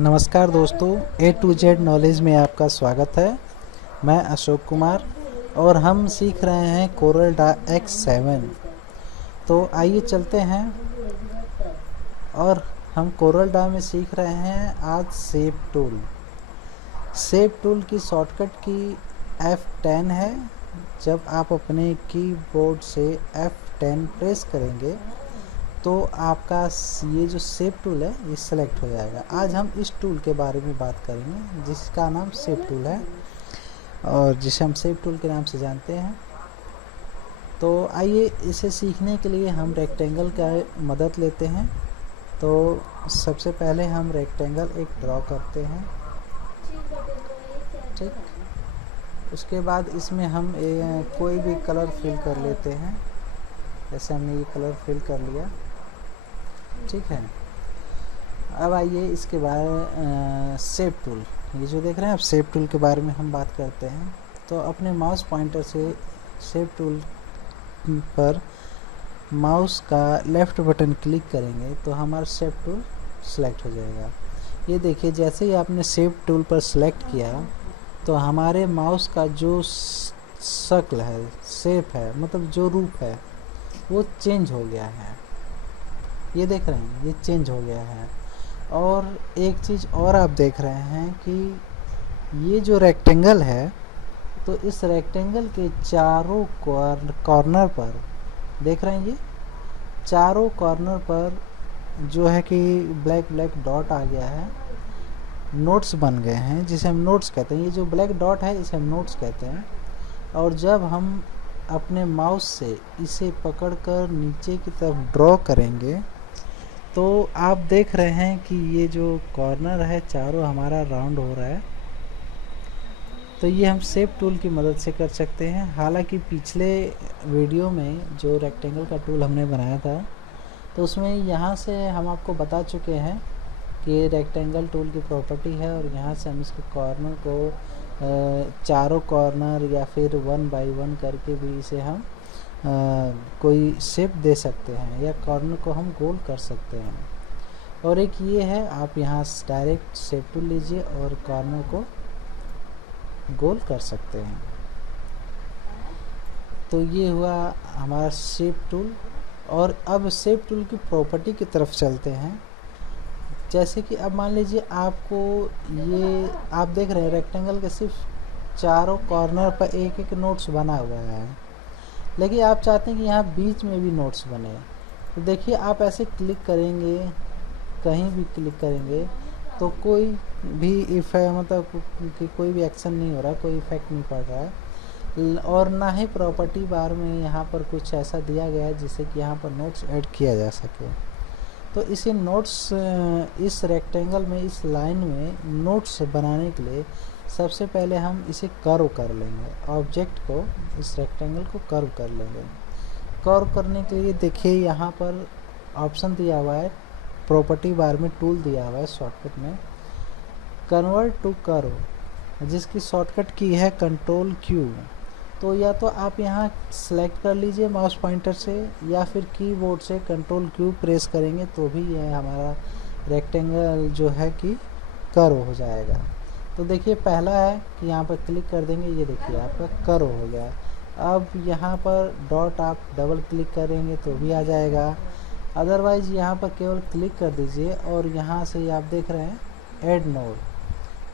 नमस्कार दोस्तों, ए to Z knowledge में आपका स्वागत है। मैं अशोक कुमार और हम सीख रहे हैं कोरल ड्रा X7। तो आइए चलते हैं और हम कोरल ड्रा में सीख रहे हैं आज शेप टूल। शेप टूल की शॉर्टकट की F10 है। जब आप अपने कीबोर्ड से F10 प्रेस करेंगे तो आपका ये जो शेप टूल है ये सेलेक्ट हो जाएगा। आज हम इस टूल के बारे में बात करेंगे जिसका नाम शेप टूल है और जिसे हम शेप टूल के नाम से जानते हैं। तो आइए इसे सीखने के लिए हम रेक्टेंगल का मदद लेते हैं। तो सबसे पहले हम रेक्टेंगल एक ड्रॉ करते हैं, ठीक। उसके बाद इसमें हम कोई भी कलर फिल कर लेते हैं। जैसे हमने ये कलर फिल कर लिया, ठीक है। अब आइए इसके बारे शेप टूल, ये जो देख रहे हैं आप, शेप टूल के बारे में हम बात करते हैं। तो अपने माउस पॉइंटर से शेप टूल पर माउस का लेफ़्ट बटन क्लिक करेंगे तो हमारा शेप टूल सेलेक्ट हो जाएगा। ये देखिए, जैसे ही आपने शेप टूल पर सेलेक्ट किया तो हमारे माउस का जो शक्ल है, शेप है, मतलब जो रूप है वो चेंज हो गया है। ये देख रहे हैं, ये चेंज हो गया है। और एक चीज़ और आप देख रहे हैं कि ये जो रेक्टेंगल है, तो इस रेक्टेंगल के चारों कॉर्नर पर देख रहे हैं, ये चारों कॉर्नर पर जो है कि ब्लैक ब्लैक डॉट आ गया है, नोट्स बन गए हैं, जिसे हम नोट्स कहते हैं। ये जो ब्लैक डॉट है इसे हम नोट्स कहते हैं। और जब हम अपने माउस से इसे पकड़कर नीचे की तरफ ड्रॉ करेंगे तो आप देख रहे हैं कि ये जो कॉर्नर है चारों हमारा राउंड हो रहा है। तो ये हम शेप टूल की मदद से कर सकते हैं। हालांकि पिछले वीडियो में जो रेक्टेंगल का टूल हमने बनाया था तो उसमें यहाँ से हम आपको बता चुके हैं कि रेक्टेंगल टूल की प्रॉपर्टी है और यहाँ से हम इसके कॉर्नर को चारों कॉर्नर या फिर 1 बाय 1 करके भी इसे हम कोई शेप दे सकते हैं या कॉर्नर को हम गोल कर सकते हैं। और एक ये है, आप यहाँ डायरेक्ट शेप टूल लीजिए और कॉर्नर को गोल कर सकते हैं। तो ये हुआ हमारा शेप टूल। और अब शेप टूल की प्रॉपर्टी की तरफ चलते हैं। जैसे कि अब मान लीजिए आपको ये, आप देख रहे हैं रेक्टेंगल के सिर्फ चारों कॉर्नर पर एक एक नोट्स बना हुआ है, लेकिन आप चाहते हैं कि यहाँ बीच में भी नोट्स बने। तो देखिए, आप ऐसे क्लिक करेंगे, कहीं भी क्लिक करेंगे तो कोई भी मतलब कि कोई भी एक्शन नहीं हो रहा, कोई इफेक्ट नहीं पड़ रहा है। और ना ही प्रॉपर्टी बार में यहाँ पर कुछ ऐसा दिया गया है जिससे कि यहाँ पर नोट्स ऐड किया जा सके। तो इसे नोट्स, इस रेक्टेंगल में, इस लाइन में नोट्स बनाने के लिए सबसे पहले हम इसे कर्व कर लेंगे। ऑब्जेक्ट को, इस रेक्टेंगल को कर्व कर लेंगे। कर्व करने के लिए देखिए यहाँ पर ऑप्शन दिया हुआ है, प्रॉपर्टी बार में टूल दिया हुआ है शॉर्टकट में, कन्वर्ट टू कर्व, जिसकी शॉर्टकट की है कंट्रोल Q। तो या तो आप यहाँ सेलेक्ट कर लीजिए माउस पॉइंटर से या फिर कीबोर्ड से कंट्रोल Q प्रेस करेंगे तो भी यह हमारा रेक्टेंगल जो है कि कर्व हो जाएगा। तो देखिए, पहला है कि यहाँ पर क्लिक कर देंगे, ये देखिए आपका कर्व हो गया। अब यहाँ पर डॉट आप डबल क्लिक करेंगे तो भी आ जाएगा। अदरवाइज़ यहाँ पर केवल क्लिक कर दीजिए और यहाँ से आप देख रहे हैं ऐड नोड,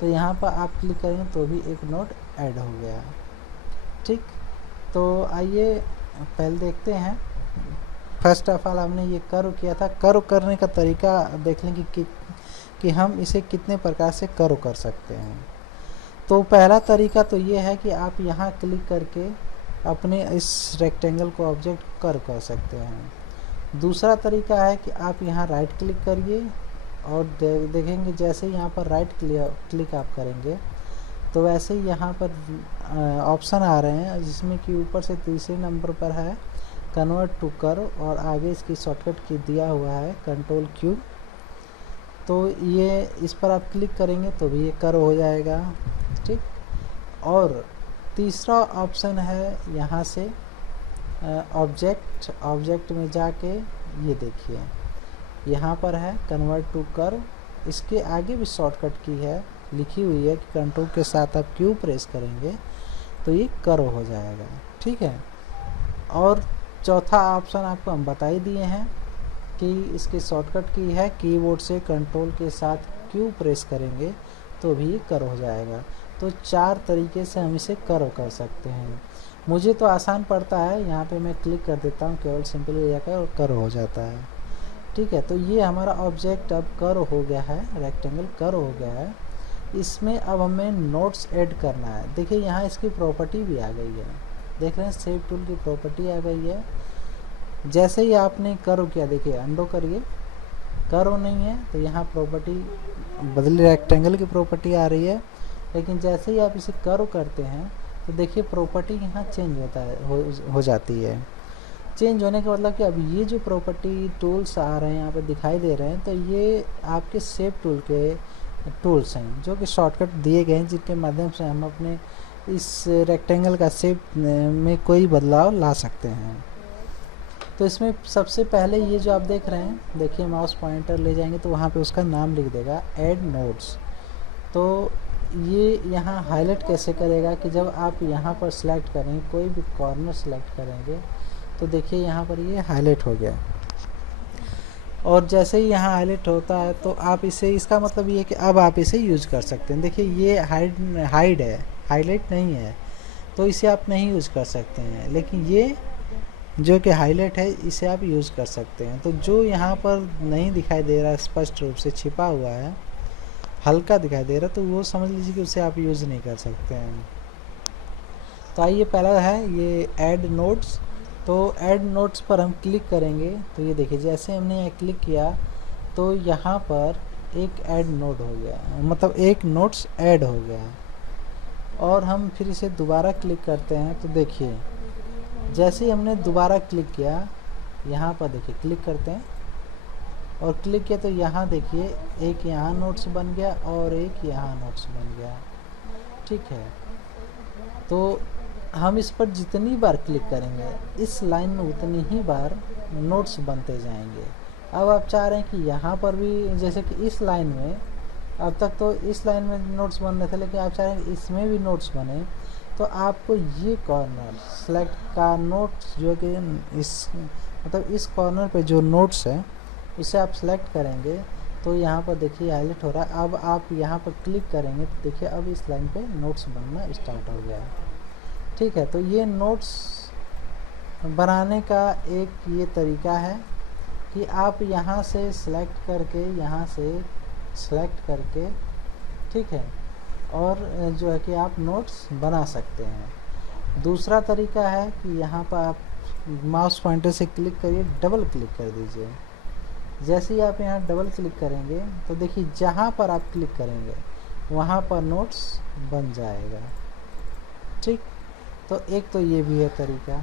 तो यहाँ पर आप क्लिक करेंगे तो भी एक नोड ऐड हो गया, ठीक। तो आइए पहले देखते हैं। फर्स्ट ऑफ ऑल हमने ये कर्व किया था। कर्व करने का तरीका देख लें कि हम इसे कितने प्रकार से कर्व कर सकते हैं। तो पहला तरीका तो ये है कि आप यहाँ क्लिक करके अपने इस रेक्टेंगल को ऑब्जेक्ट कर्व कर सकते हैं। दूसरा तरीका है कि आप यहाँ राइट क्लिक करिए और देखेंगे जैसे यहाँ पर राइट क्लिक आप करेंगे तो वैसे ही यहाँ पर ऑप्शन आ रहे हैं, जिसमें कि ऊपर से तीसरे नंबर पर है कन्वर्ट टू कर्व और आगे इसकी शॉर्टकट की दिया हुआ है कंट्रोल Q। तो ये इस पर आप क्लिक करेंगे तो भी ये कर्व हो जाएगा, ठीक। और तीसरा ऑप्शन है यहाँ से ऑब्जेक्ट में जाके, ये देखिए यहाँ पर है कन्वर्ट टू कर्व इसके आगे भी शॉर्टकट की है, लिखी हुई है कि कंट्रोल के साथ आप क्यू प्रेस करेंगे तो ये कर्व हो जाएगा। ठीक है, और चौथा ऑप्शन आपको हम बता ही दिए हैं कि इसकी शॉर्टकट की है, कीबोर्ड से कंट्रोल के साथ क्यू प्रेस करेंगे तो भी ये कर्व हो जाएगा। तो 4 तरीके से हम इसे कर्व कर सकते हैं। मुझे तो आसान पड़ता है, यहाँ पे मैं क्लिक कर देता हूँ केवल सिंपली जाकर और कर्व हो जाता है। ठीक है, तो ये हमारा ऑब्जेक्ट अब कर्व हो गया है, रेक्टेंगल कर्व हो गया है। इसमें अब हमें नोट्स ऐड करना है। देखिए यहाँ इसकी प्रॉपर्टी भी आ गई है, देख रहे हैं शेप टूल की प्रॉपर्टी आ गई है। जैसे ही आपने कर्व किया, देखिए अंडो करिए, कर्व नहीं है तो यहाँ प्रॉपर्टी बदली, रेक्टेंगल की प्रॉपर्टी आ रही है। लेकिन जैसे ही आप इसे कर्व करते हैं तो देखिए प्रॉपर्टी यहाँ चेंज होता है, हो जाती है। चेंज होने का मतलब कि अब ये जो प्रॉपर्टी टूल्स आ रहे हैं यहाँ पे दिखाई दे रहे हैं, तो ये आपके शेप टूल के टूल्स हैं जो कि शॉर्टकट दिए गए हैं, जिनके माध्यम से हम अपने इस रेक्टेंगल का शेप में कोई बदलाव ला सकते हैं। तो इसमें सबसे पहले ये जो आप देख रहे हैं, देखिए माउस पॉइंटर ले जाएंगे तो वहाँ पे उसका नाम लिख देगा ऐड नोट्स। तो ये यहाँ हाईलाइट कैसे करेगा कि जब आप यहाँ पर सिलेक्ट करेंगे, कोई भी कॉर्नर सेलेक्ट करेंगे तो देखिए यहाँ पर ये हाईलाइट हो गया। और जैसे ही यहाँ हाईलाइट होता है तो आप इसे, इसका मतलब ये है कि अब आप इसे यूज़ कर सकते हैं। देखिए ये हाइड है, हाईलाइट नहीं है, तो इसे आप नहीं यूज़ कर सकते हैं। लेकिन ये जो कि हाईलाइट है इसे आप यूज़ कर सकते हैं। तो जो यहाँ पर नहीं दिखाई दे रहा, स्पष्ट रूप से छिपा हुआ है, हल्का दिखाई दे रहा, तो वो समझ लीजिए कि उसे आप यूज़ नहीं कर सकते हैं। तो आइए, पहला है ये ऐड नोट्स। तो ऐड नोट्स पर हम क्लिक करेंगे तो ये देखिए जैसे हमने यहाँ क्लिक किया तो यहाँ पर एक ऐड नोट हो गया, मतलब एक नोट्स ऐड हो गया। और हम फिर इसे दोबारा क्लिक करते हैं तो देखिए जैसे ही हमने दोबारा क्लिक किया, यहाँ पर देखिए क्लिक करते हैं और क्लिक किया तो यहाँ देखिए एक यहाँ नोट्स बन गया और एक यहाँ नोट्स बन गया। ठीक है, तो हम इस पर जितनी बार क्लिक करेंगे इस लाइन में उतनी ही बार नोट्स बनते जाएंगे। अब आप चाह रहे हैं कि यहाँ पर भी, जैसे कि इस लाइन में, अब तक तो इस लाइन में नोट्स बन रहे थे, लेकिन आप चाह रहे हैं कि इसमें भी नोट्स बने, तो आपको ये कॉर्नर सेलेक्ट का नोट्स जो कि इस, मतलब इस कॉर्नर पे जो नोट्स है इसे आप सेलेक्ट करेंगे तो यहाँ पर देखिए हाईलाइट हो रहा है। अब आप यहाँ पर क्लिक करेंगे तो देखिए अब इस लाइन पे नोट्स बनना स्टार्ट हो गया है। ठीक है, तो ये नोट्स बनाने का एक ये तरीका है कि आप यहाँ से सिलेक्ट करके, यहाँ से सिलेक्ट करके, ठीक है, और जो है कि आप नोट्स बना सकते हैं। दूसरा तरीका है कि यहाँ पर आप माउस पॉइंटर से क्लिक करिए, डबल क्लिक कर दीजिए। जैसे ही आप यहाँ डबल क्लिक करेंगे तो देखिए जहाँ पर आप क्लिक करेंगे वहाँ पर नोट्स बन जाएगा। ठीक, तो एक तो ये भी है तरीका।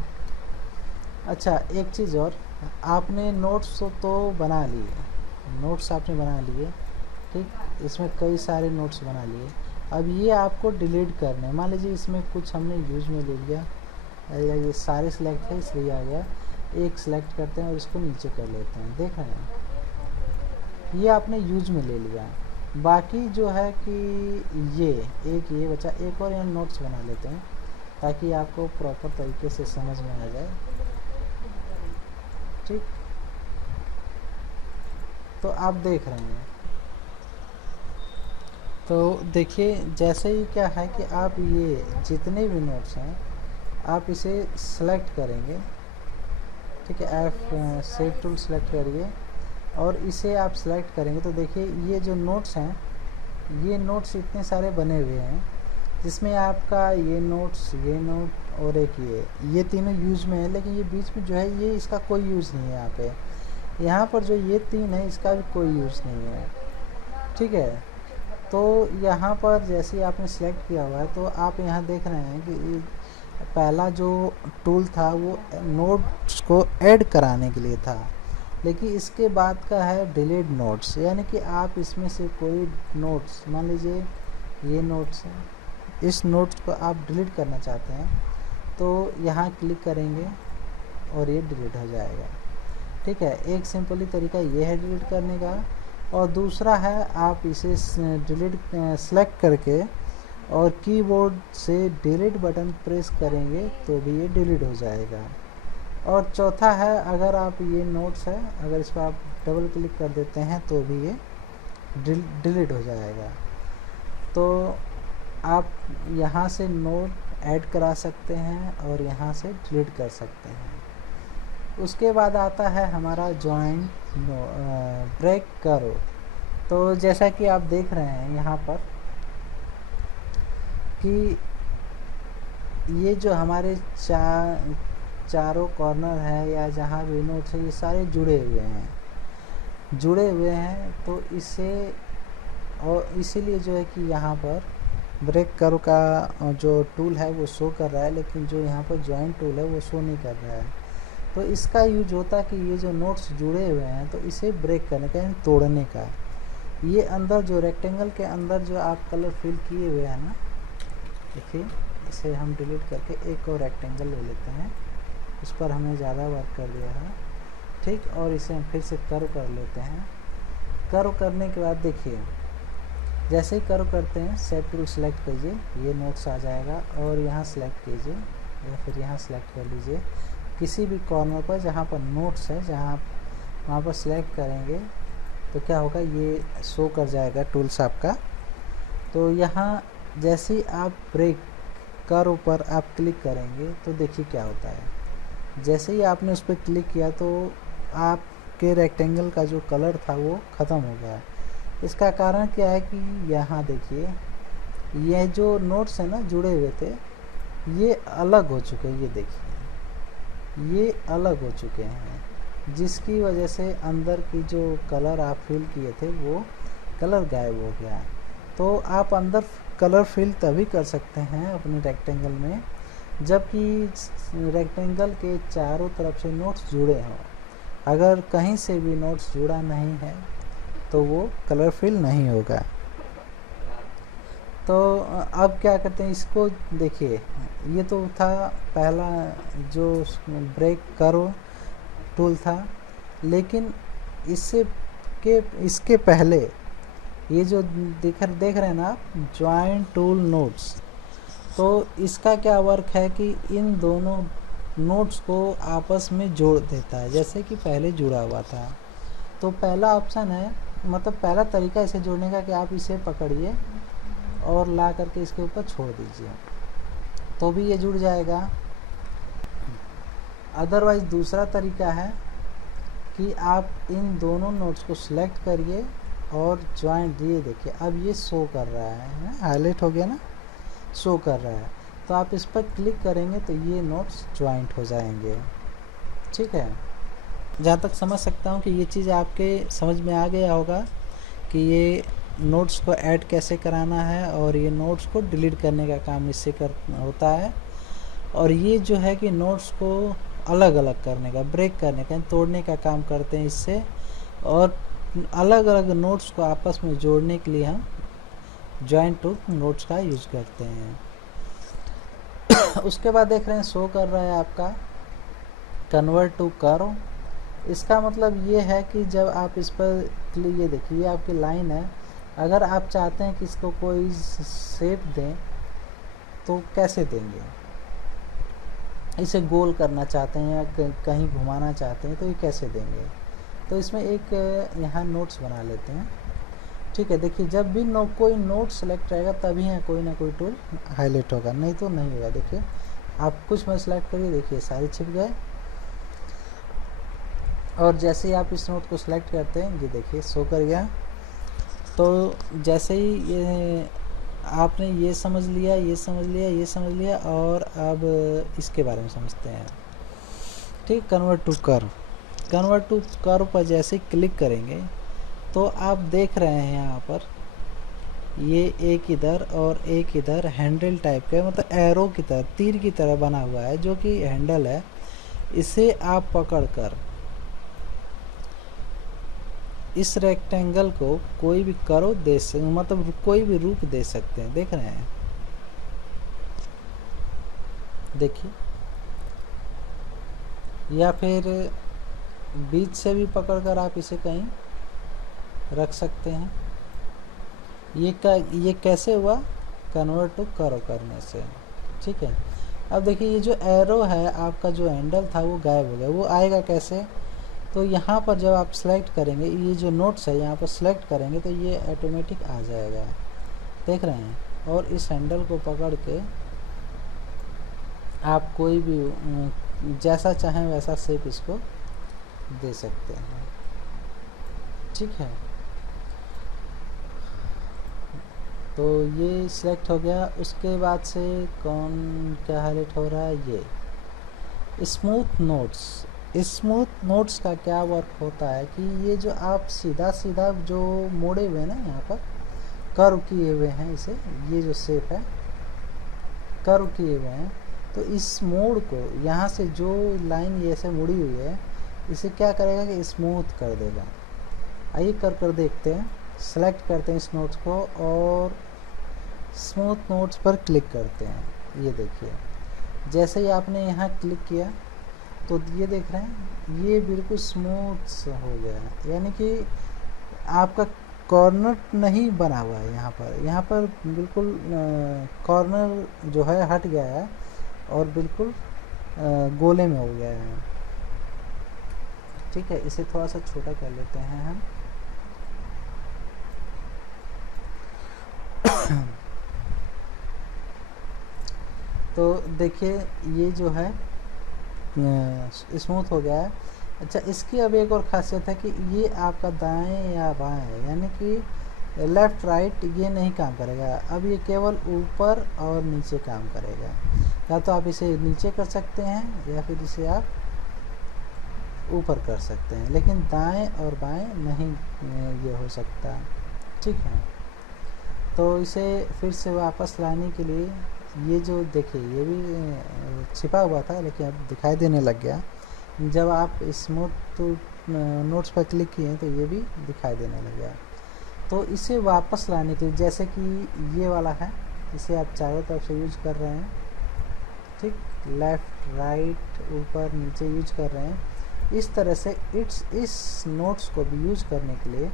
अच्छा, एक चीज़ और, आपने नोट्स तो बना लिए, नोट्स आपने बना लिए, ठीक, इसमें कई सारे नोट्स बना लिए। अब ये आपको डिलीट करने, मान लीजिए इसमें कुछ हमने यूज में ले लिया, ये सारे सिलेक्ट है इसलिए आ गया, एक सिलेक्ट करते हैं और इसको नीचे कर लेते हैं, देख रहे हैं, ये आपने यूज में ले लिया। बाकी जो है कि ये बचा, एक और यहाँ नोट्स बना लेते हैं ताकि आपको प्रॉपर तरीके से समझ में आ जाए। ठीक, तो आप देख रहे हैं, तो देखिए जैसे ही क्या है कि आप ये जितने भी नोट्स हैं आप इसे सेलेक्ट करेंगे, ठीक है, शेप टूल सेलेक्ट करिए और इसे आप सेलेक्ट करेंगे तो देखिए ये जो नोट्स हैं, ये नोट्स इतने सारे बने हुए हैं जिसमें आपका ये नोट्स, ये नोट और एक ये तीनों यूज़ में है, लेकिन ये बीच में जो है ये इसका कोई यूज़ नहीं है। यहाँ पे, यहाँ पर जो ये तीन है इसका भी कोई यूज़ नहीं है। ठीक है, तो यहाँ पर जैसे ही आपने सेलेक्ट किया हुआ है तो आप यहाँ देख रहे हैं कि पहला जो टूल था वो नोट्स को ऐड कराने के लिए था, लेकिन इसके बाद का है डिलीट नोट्स, यानी कि आप इसमें से कोई नोट्स, मान लीजिए ये नोट्स है, इस नोट्स को आप डिलीट करना चाहते हैं तो यहाँ क्लिक करेंगे और ये डिलीट हो जाएगा। ठीक है, एक सिंपली तरीका ये है डिलीट करने का। और दूसरा है आप इसे डिलीट सेलेक्ट करके और कीबोर्ड से डिलीट बटन प्रेस करेंगे तो भी ये डिलीट हो जाएगा। और चौथा है, अगर आप ये नोट्स है अगर इस पर आप डबल क्लिक कर देते हैं तो भी ये डिलीट हो जाएगा। तो आप यहाँ से नोट ऐड करा सकते हैं और यहाँ से डिलीट कर सकते हैं। उसके बाद आता है हमारा ज्वाइन ब्रेक करो। तो जैसा कि आप देख रहे हैं यहाँ पर कि ये जो हमारे चारों कॉर्नर है या जहाँ भी नोट्स है ये सारे जुड़े हुए हैं। तो इसे और इसीलिए जो है कि यहाँ पर ब्रेक करो का जो टूल है वो शो कर रहा है, लेकिन जो यहाँ पर ज्वाइन टूल है वो शो नहीं कर रहा है। तो इसका यूज होता है कि ये जो नोट्स जुड़े हुए हैं तो इसे ब्रेक करने का यानी तोड़ने का। ये अंदर जो रेक्टेंगल के अंदर जो आप कलर फिल किए हुए हैं ना, देखिए इसे हम डिलीट करके एक और रेक्टेंगल ले लेते हैं। इस पर हमने ज़्यादा वर्क कर दिया है, ठीक। और इसे हम फिर से कर्व कर लेते हैं। कर्व करने के बाद देखिए जैसे ही कर्व करते हैं शेप टूल सेलेक्ट कीजिए, ये नोट्स आ जाएगा और यहाँ सेलेक्ट कीजिए या फिर यहाँ सेलेक्ट कर लीजिए किसी भी कॉर्नर पर जहाँ पर नोट्स है, वहाँ पर सिलेक्ट करेंगे तो क्या होगा, ये शो कर जाएगा टूल्स आपका। तो यहाँ जैसे ही आप ब्रेक कर्व पर आप क्लिक करेंगे तो देखिए क्या होता है। जैसे ही आपने उस पर क्लिक किया तो आपके रेक्टेंगल का जो कलर था वो ख़त्म हो गया। इसका कारण क्या है कि यहाँ देखिए ये जो नोट्स है ना जुड़े हुए थे ये अलग हो चुके हैं, ये देखिए ये अलग हो चुके हैं, जिसकी वजह से अंदर की जो कलर आप फिल किए थे वो कलर गायब हो गया। तो आप अंदर कलर फिल तभी कर सकते हैं अपने रेक्टेंगल में जबकि रेक्टेंगल के चारों तरफ से नोट्स जुड़े हों। अगर कहीं से भी नोट्स जुड़ा नहीं है तो वो कलर फिल नहीं होगा। तो अब क्या करते हैं, इसको देखिए ये तो था पहला जो ब्रेक करो टूल था, लेकिन इसके पहले ये जो देख रहे हैं ना आप ज्वाइन टूल नोट्स, तो इसका क्या वर्क है कि इन दोनों नोट्स को आपस में जोड़ देता है जैसे कि पहले जुड़ा हुआ था। तो पहला ऑप्शन है, मतलब पहला तरीका इसे जोड़ने का कि आप इसे पकड़िए और ला करके इसके ऊपर छोड़ दीजिए तो भी ये जुड़ जाएगा। अदरवाइज़ दूसरा तरीका है कि आप इन दोनों नोट्स को सिलेक्ट करिए और ज्वाइंट दिए, देखिए अब ये शो कर रहा है, हाईलाइट हो गया ना, शो कर रहा है। तो आप इस पर क्लिक करेंगे तो ये नोट्स ज्वाइंट हो जाएंगे, ठीक है। जहाँ तक समझ सकता हूँ कि ये चीज़ आपके समझ में आ गया होगा कि ये नोट्स को ऐड कैसे कराना है और ये नोट्स को डिलीट करने का काम इससे होता है। और ये जो है कि नोट्स को अलग अलग करने का, ब्रेक करने का, तोड़ने का काम करते हैं इससे। और अलग अलग नोट्स को आपस में जोड़ने के लिए हम जॉइंट टू नोट्स का यूज़ करते हैं। उसके बाद देख रहे हैं शो कर रहा है आपका कन्वर्ट टू कर्व। इसका मतलब ये है कि जब आप इस पर ये देखिए ये आपकी लाइन है, अगर आप चाहते हैं कि इसको कोई शेप दें तो कैसे देंगे, इसे गोल करना चाहते हैं या कहीं घुमाना चाहते हैं तो ये कैसे देंगे। तो इसमें एक यहाँ नोट्स बना लेते हैं, ठीक है। देखिए जब भी कोई नोट सेलेक्ट रहेगा तभी यहाँ कोई ना कोई टूल हाईलाइट होगा, नहीं तो नहीं होगा। देखिए आप कुछ में सेलेक्ट करिए, देखिए सारे छिप गए। और जैसे ही आप इस नोट को सिलेक्ट करते हैं ये देखिए शो कर गया। तो जैसे ही ये आपने ये समझ लिया, ये समझ लिया, ये समझ लिया, और अब इसके बारे में समझते हैं, ठीक। Convert to curve, convert to curve पर जैसे क्लिक करेंगे तो आप देख रहे हैं यहाँ पर ये एक इधर और एक इधर हैंडल टाइप का, मतलब एरो की तरह, तीर की तरह बना हुआ है जो कि हैंडल है। इसे आप पकड़कर इस रेक्टेंगल को कोई भी कर्व दे सकते, मतलब कोई भी रूप दे सकते हैं, देख रहे हैं, देखिए। या फिर बीच से भी पकड़कर आप इसे कहीं रख सकते हैं। ये कैसे हुआ, कन्वर्ट टू कर्व करने से। ठीक है, अब देखिए ये जो एरो है आपका, जो हैंडल था वो गायब हो गया। वो आएगा कैसे, तो यहाँ पर जब आप सेलेक्ट करेंगे, ये जो नोट्स है यहाँ पर सेलेक्ट करेंगे तो ये ऑटोमेटिक आ जाएगा, देख रहे हैं। और इस हैंडल को पकड़ के आप कोई भी जैसा चाहें वैसा शेप इसको दे सकते हैं। ठीक है, तो ये सिलेक्ट हो गया। उसके बाद से कौन क्या हाईलाइट हो रहा है, ये स्मूथ नोट्स। स्मूथ नोट्स का क्या वर्क होता है कि ये जो आप सीधा सीधा जो मोड़े हुए हैं ना, यहाँ पर कर्व किए हुए हैं इसे, ये जो शेप है कर्व किए हुए हैं, तो इस मोड़ को यहाँ से जो लाइन ये ऐसे मुड़ी हुई है, इसे क्या करेगा कि स्मूथ कर देगा। आइए कर देखते हैं। सेलेक्ट करते हैं इस नोट्स को और स्मूथ नोट्स पर क्लिक करते हैं। ये देखिए, जैसे ही आपने यहाँ क्लिक किया तो ये देख रहे हैं ये बिल्कुल स्मूथ हो गया है, यानी कि आपका कॉर्नर नहीं बना हुआ है। यहाँ पर बिल्कुल कॉर्नर जो है हट गया है और बिल्कुल गोले में हो गया है। ठीक है, इसे थोड़ा सा छोटा कर लेते हैं हम। तो देखिए ये जो है स्मूथ हो गया है। अच्छा, इसकी अब एक और खासियत है कि ये आपका दाएं या बाएं है, यानी कि लेफ़्ट राइट ये नहीं काम करेगा। अब ये केवल ऊपर और नीचे काम करेगा। या तो आप इसे नीचे कर सकते हैं या फिर इसे आप ऊपर कर सकते हैं, लेकिन दाएं और बाएं नहीं ये हो सकता। ठीक है, तो इसे फिर से वापस लाने के लिए ये जो देखिए ये भी छिपा हुआ था लेकिन अब दिखाई देने लग गया। जब आप स्मूथ नोट्स पर क्लिक किए तो ये भी दिखाई देने लग गया। तो इसे वापस लाने के लिए, जैसे कि ये वाला है, इसे आप चारों तरफ से यूज कर रहे हैं। ठीक, लेफ़्ट राइट ऊपर नीचे यूज कर रहे हैं। इस तरह से इस नोट्स को भी यूज करने के लिए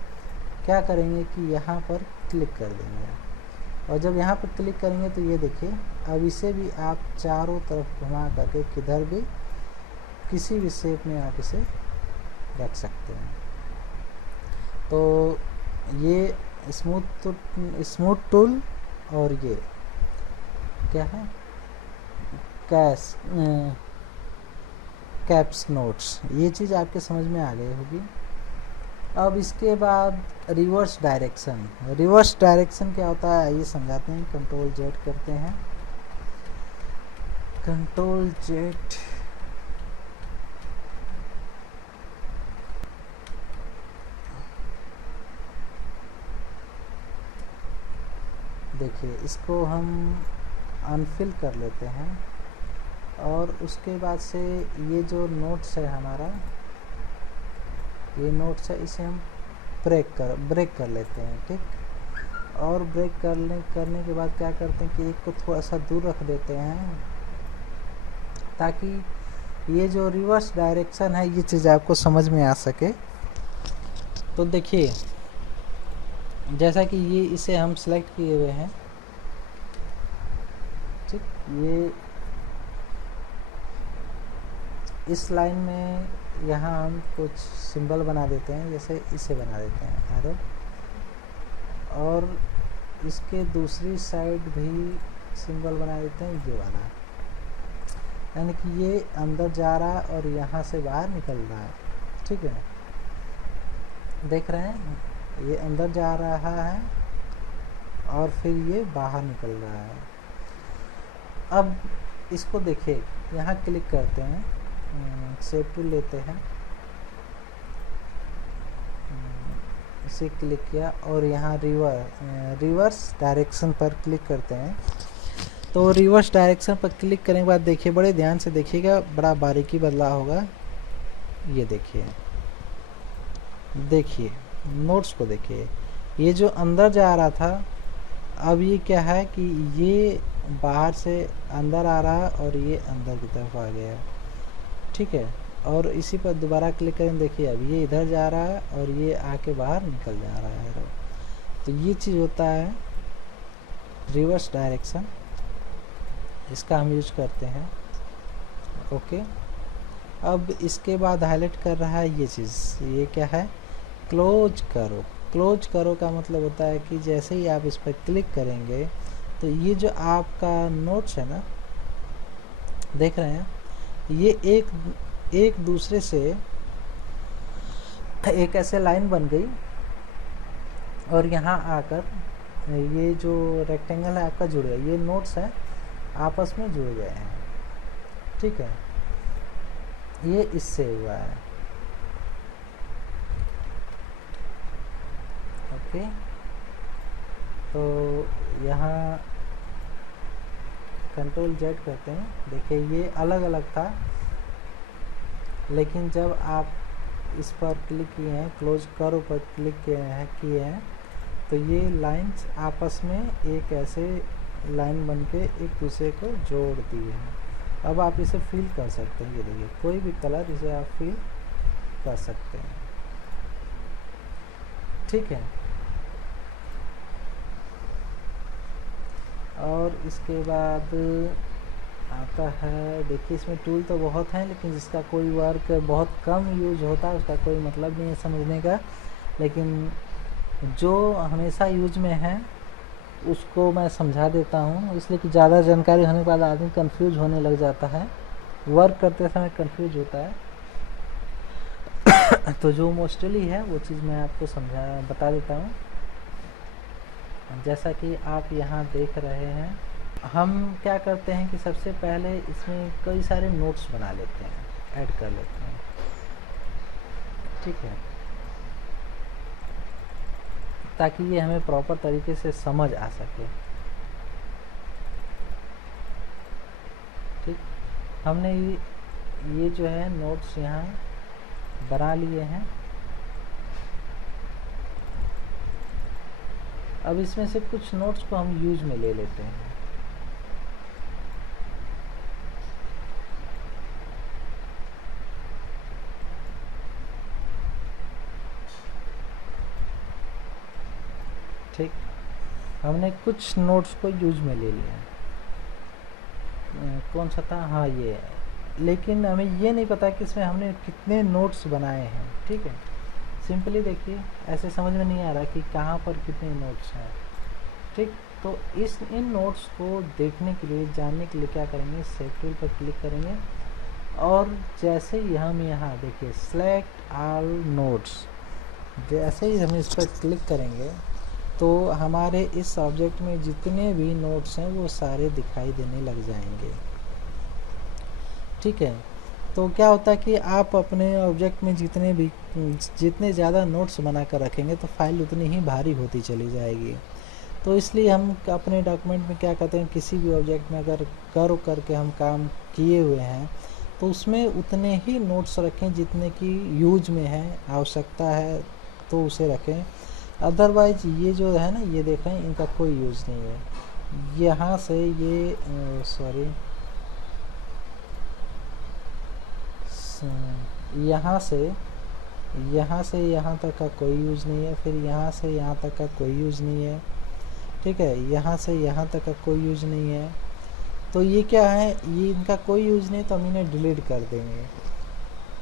क्या करेंगे कि यहाँ पर क्लिक कर देंगे, और जब यहाँ पर क्लिक करेंगे तो ये देखिए अब इसे भी आप चारों तरफ घुमा करके किधर भी किसी भी शेप में आप इसे रख सकते हैं। तो ये स्मूथ टूल और ये क्या है, कैप्स नोट्स, ये चीज़ आपके समझ में आ गई होगी। अब इसके बाद रिवर्स डायरेक्शन क्या होता है ये समझाते हैं। कंट्रोल जेड करते हैं, कंट्रोल जेड। देखिए इसको हम अनफिल कर लेते हैं और उसके बाद से ये जो नोट्स है हमारा, ये नोट्स है, इसे हम ब्रेक कर लेते हैं। ठीक, और ब्रेक करने के बाद क्या करते हैं कि एक को थोड़ा सा दूर रख देते हैं ताकि ये जो रिवर्स डायरेक्शन है ये चीज़ आपको समझ में आ सके। तो देखिए जैसा कि ये इसे हम सेलेक्ट किए हुए हैं। ठीक, ये इस लाइन में यहाँ हम कुछ सिंबल बना देते हैं, जैसे इसे बना देते हैं एरो, और इसके दूसरी साइड भी सिंबल बना देते हैं ये वाला, यानी कि ये अंदर जा रहा है और यहाँ से बाहर निकल रहा है। ठीक है, देख रहे हैं ये अंदर जा रहा है और फिर ये बाहर निकल रहा है। अब इसको देखिए, यहाँ क्लिक करते हैं, शेप टूल लेते हैं, इसे क्लिक किया और यहाँ रिवर्स डायरेक्शन पर क्लिक करते हैं। तो रिवर्स डायरेक्शन पर क्लिक करने के बाद देखिए, बड़े ध्यान से देखिएगा, बड़ा बारीकी बदलाव होगा। ये देखिए नोट्स को देखिए, ये जो अंदर जा रहा था अब ये क्या है कि ये बाहर से अंदर आ रहा है और ये अंदर की तरफ आ गया। ठीक है, और इसी पर दोबारा क्लिक करें, देखिए अब ये इधर जा रहा है और ये आके बाहर निकल जा रहा है। तो ये चीज़ होता है रिवर्स डायरेक्शन, इसका हम यूज करते हैं। ओके, अब इसके बाद हाईलाइट कर रहा है ये चीज़, ये क्या है, क्लोज करो। क्लोज करो का मतलब होता है कि जैसे ही आप इस पर क्लिक करेंगे तो ये जो आपका नोट्स है ना, देख रहे हैं, ये एक दूसरे से एक ऐसे लाइन बन गई और यहाँ आकर ये जो रेक्टेंगल है आपका जुड़ गया, ये नोट्स है आपस में जुड़ गए हैं। ठीक है, ये इससे हुआ है। ओके, तो यहाँ कंट्रोल जेड करते हैं, देखिए ये अलग अलग था, लेकिन जब आप इस पर क्लिक किए हैं, क्लोज करो पर क्लिक किए हैं तो ये लाइंस आपस में एक ऐसे लाइन बन के एक दूसरे को जोड़ दिए हैं। अब आप इसे फील कर सकते हैं, ये देखिए कोई भी कलर इसे आप फील कर सकते हैं। ठीक है, और इसके बाद आता है, देखिए इसमें टूल तो बहुत हैं लेकिन जिसका कोई वर्क बहुत कम यूज होता है उसका कोई मतलब नहीं है समझने का, लेकिन जो हमेशा यूज में है उसको मैं समझा देता हूँ, इसलिए कि ज़्यादा जानकारी होने के बाद आदमी कंफ्यूज होने लग जाता है, वर्क करते समय कंफ्यूज होता है। तो जो मोस्टली है वो चीज़ मैं आपको बता देता हूँ। जैसा कि आप यहाँ देख रहे हैं, हम क्या करते हैं कि सबसे पहले इसमें कई सारे नोट्स बना लेते हैं, ऐड कर लेते हैं। ठीक है, ताकि ये हमें प्रॉपर तरीके से समझ आ सके। ठीक, हमने ये जो है नोट्स यहाँ बना लिए हैं। अब इसमें से कुछ नोट्स को हम यूज में ले लेते हैं। ठीक, हमने कुछ नोट्स को यूज में ले लिया। कौन सा था, हाँ ये, लेकिन हमें ये नहीं पता कि इसमें हमने कितने नोट्स बनाए हैं। ठीक है, सिंपली देखिए, ऐसे समझ में नहीं आ रहा कि कहाँ पर कितने नोट्स हैं। ठीक, तो इन नोट्स को देखने के लिए, जानने के लिए क्या करेंगे, सेव टूल पर क्लिक करेंगे और जैसे ही हम यहाँ देखिए सेलेक्ट ऑल नोट्स, जैसे ही हम इस पर क्लिक करेंगे तो हमारे इस ऑब्जेक्ट में जितने भी नोट्स हैं वो सारे दिखाई देने लग जाएंगे। ठीक है, तो क्या होता है कि आप अपने ऑब्जेक्ट में जितने ज़्यादा नोट्स बना कर रखेंगे तो फाइल उतनी ही भारी होती चली जाएगी। तो इसलिए हम अपने डॉक्यूमेंट में क्या करते हैं, किसी भी ऑब्जेक्ट में अगर करके हम काम किए हुए हैं तो उसमें उतने ही नोट्स रखें जितने की यूज में है, आवश्यकता है तो उसे रखें। अदरवाइज ये जो है ना, ये देखें, इनका कोई यूज़ नहीं है। यहाँ से ये यहाँ से यहाँ तक का कोई यूज़ नहीं है, फिर यहाँ से यहाँ तक का कोई यूज़ नहीं है। ठीक है, यहाँ से यहाँ तक का कोई यूज़ नहीं है। तो ये क्या है, ये इनका कोई यूज़ नहीं, तो हम इन्हें डिलीट कर देंगे।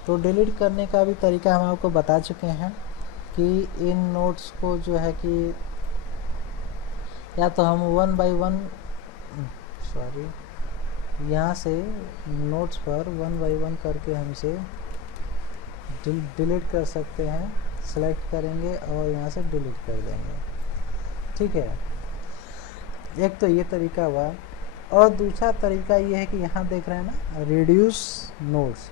तो डिलीट करने का भी तरीका हम आपको बता चुके हैं कि इन नोट्स को जो है कि या तो हम वन बाय वन यहाँ से नोट्स पर वन बाय वन करके हम इसे डिलीट कर सकते हैं। सेलेक्ट करेंगे और यहाँ से डिलीट कर देंगे। ठीक है, एक तो ये तरीका हुआ, और दूसरा तरीका ये है कि यहाँ देख रहे हैं ना, रिड्यूस नोट्स।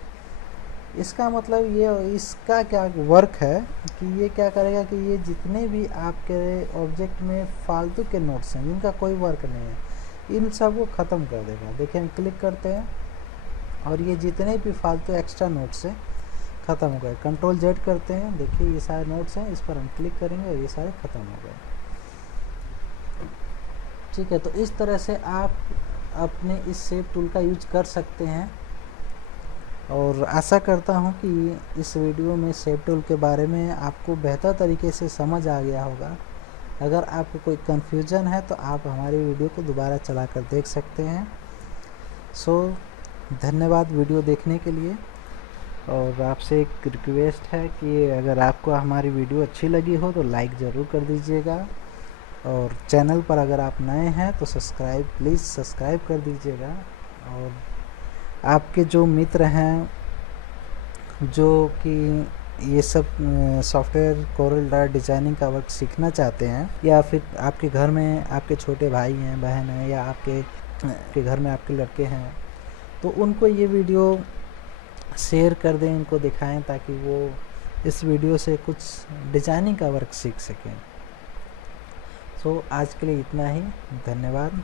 इसका मतलब ये, इसका क्या वर्क है कि ये क्या करेगा कि ये जितने भी आपके ऑब्जेक्ट में फालतू के नोट्स हैं जिनका कोई वर्क नहीं है, इन सब को ख़त्म कर देगा। देखिए हम क्लिक करते हैं और ये जितने भी फालतू एक्स्ट्रा नोट्स हैं ख़त्म हो गए। कंट्रोल जेड करते हैं, देखिए ये सारे नोट्स हैं, इस पर हम क्लिक करेंगे और ये सारे ख़त्म हो गए। ठीक है, तो इस तरह से आप अपने इस शेप टूल का यूज कर सकते हैं और आशा करता हूँ कि इस वीडियो में शेप टूल के बारे में आपको बेहतर तरीके से समझ आ गया होगा। अगर आपको कोई कन्फ्यूज़न है तो आप हमारी वीडियो को दोबारा चला कर देख सकते हैं। सो धन्यवाद वीडियो देखने के लिए। और आपसे एक रिक्वेस्ट है कि अगर आपको हमारी वीडियो अच्छी लगी हो तो लाइक ज़रूर कर दीजिएगा, और चैनल पर अगर आप नए हैं तो प्लीज़ सब्सक्राइब कर दीजिएगा। और आपके जो मित्र हैं जो कि ये सब सॉफ्टवेयर कोरल ड्रा डिज़ाइनिंग का वर्क सीखना चाहते हैं, या फिर आपके घर में आपके छोटे भाई हैं, बहन हैं, या आपके घर में आपके लड़के हैं, तो उनको ये वीडियो शेयर कर दें, उनको दिखाएं, ताकि वो इस वीडियो से कुछ डिज़ाइनिंग का वर्क सीख सकें। सो आज के लिए इतना ही। धन्यवाद।